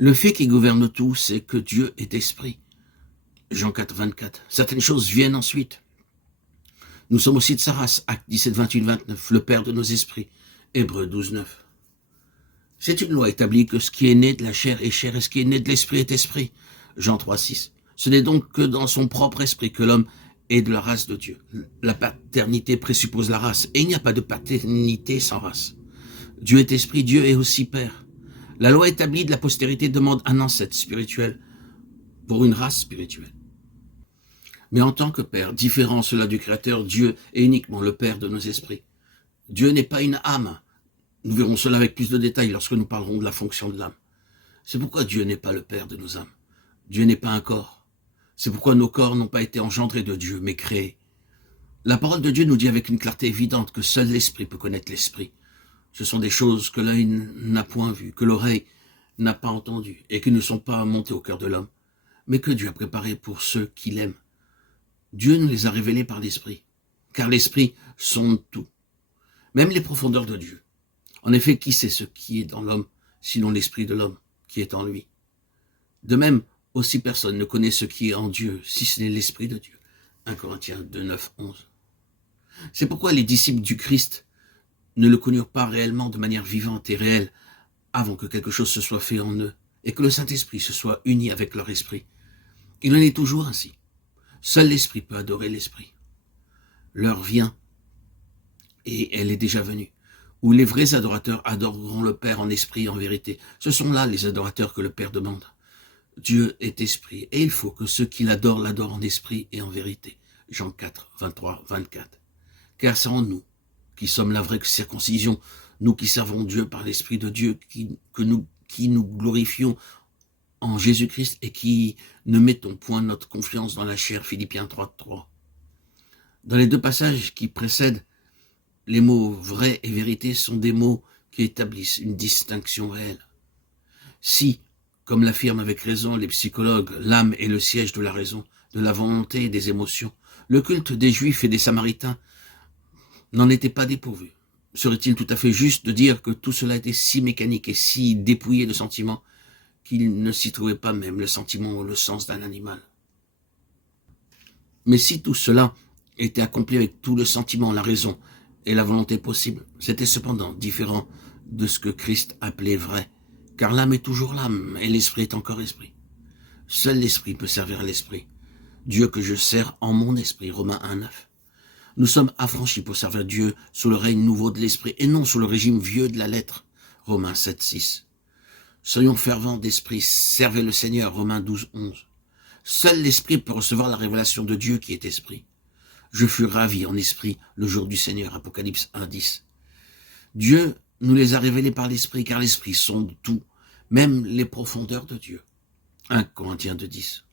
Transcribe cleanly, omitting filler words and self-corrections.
Le fait qui gouverne tout, c'est que Dieu est esprit. Jean 4, 24. Certaines choses viennent ensuite. Nous sommes aussi de sa race. Actes 17, 28, 29. Le Père de nos esprits. Hébreux 12, 9. C'est une loi établie que ce qui est né de la chair est chair et ce qui est né de l'esprit est esprit. Jean 3, 6. Ce n'est donc que dans son propre esprit que l'homme est de la race de Dieu. La paternité présuppose la race et il n'y a pas de paternité sans race. Dieu est esprit, Dieu est aussi Père. La loi établie de la postérité demande un ancêtre spirituel pour une race spirituelle. Mais en tant que Père, différent cela du Créateur, Dieu est uniquement le Père de nos esprits. Dieu n'est pas une âme. Nous verrons cela avec plus de détails lorsque nous parlerons de la fonction de l'âme. C'est pourquoi Dieu n'est pas le Père de nos âmes. Dieu n'est pas un corps. C'est pourquoi nos corps n'ont pas été engendrés de Dieu, mais créés. La parole de Dieu nous dit avec une clarté évidente que seul l'Esprit peut connaître l'Esprit. Ce sont des choses que l'œil n'a point vues, que l'oreille n'a pas entendues, et qui ne sont pas montées au cœur de l'homme, mais que Dieu a préparées pour ceux qui l'aiment. Dieu nous les a révélées par l'Esprit, car l'Esprit sonde tout, même les profondeurs de Dieu. En effet, qui sait ce qui est dans l'homme, sinon l'Esprit de l'homme qui est en lui? De même, aussi personne ne connaît ce qui est en Dieu, si ce n'est l'Esprit de Dieu. 1 Corinthiens 2, 9, 11. C'est pourquoi les disciples du Christ ne le connurent pas réellement de manière vivante et réelle avant que quelque chose se soit fait en eux et que le Saint-Esprit se soit uni avec leur esprit. Il en est toujours ainsi. Seul l'Esprit peut adorer l'Esprit. L'heure vient, et elle est déjà venue, où les vrais adorateurs adoreront le Père en esprit et en vérité. Ce sont là les adorateurs que le Père demande. Dieu est esprit, et il faut que ceux qui l'adorent en esprit et en vérité. Jean 4, 23, 24. Car c'est en nous, qui sommes la vraie circoncision, nous qui servons Dieu par l'Esprit de Dieu, qui nous glorifions en Jésus-Christ et qui ne mettons point notre confiance dans la chair. Philippiens 3, 3. Dans les deux passages qui précèdent, les mots vrai et vérité sont des mots qui établissent une distinction réelle. Si, comme l'affirment avec raison les psychologues, l'âme est le siège de la raison, de la volonté et des émotions, le culte des Juifs et des Samaritains n'en était pas dépourvu. Serait-il tout à fait juste de dire que tout cela était si mécanique et si dépouillé de sentiments qu'il ne s'y trouvait pas même le sentiment ou le sens d'un animal? Mais si tout cela était accompli avec tout le sentiment, la raison et la volonté possible, c'était cependant différent de ce que Christ appelait vrai, car l'âme est toujours l'âme et l'esprit est encore esprit. Seul l'esprit peut servir à l'esprit. Dieu que je sers en mon esprit, Romains 1, 9. Nous sommes affranchis pour servir Dieu sous le règne nouveau de l'esprit et non sous le régime vieux de la lettre, Romains 7, 6. Soyons fervents d'esprit, servez le Seigneur, Romains 12, 11. Seul l'esprit peut recevoir la révélation de Dieu qui est esprit. Je fus ravi en esprit le jour du Seigneur, Apocalypse 1, 10. Dieu nous les a révélés par l'esprit, car l'esprit sonde tout, même les profondeurs de Dieu. 1 Corinthiens 2, 10.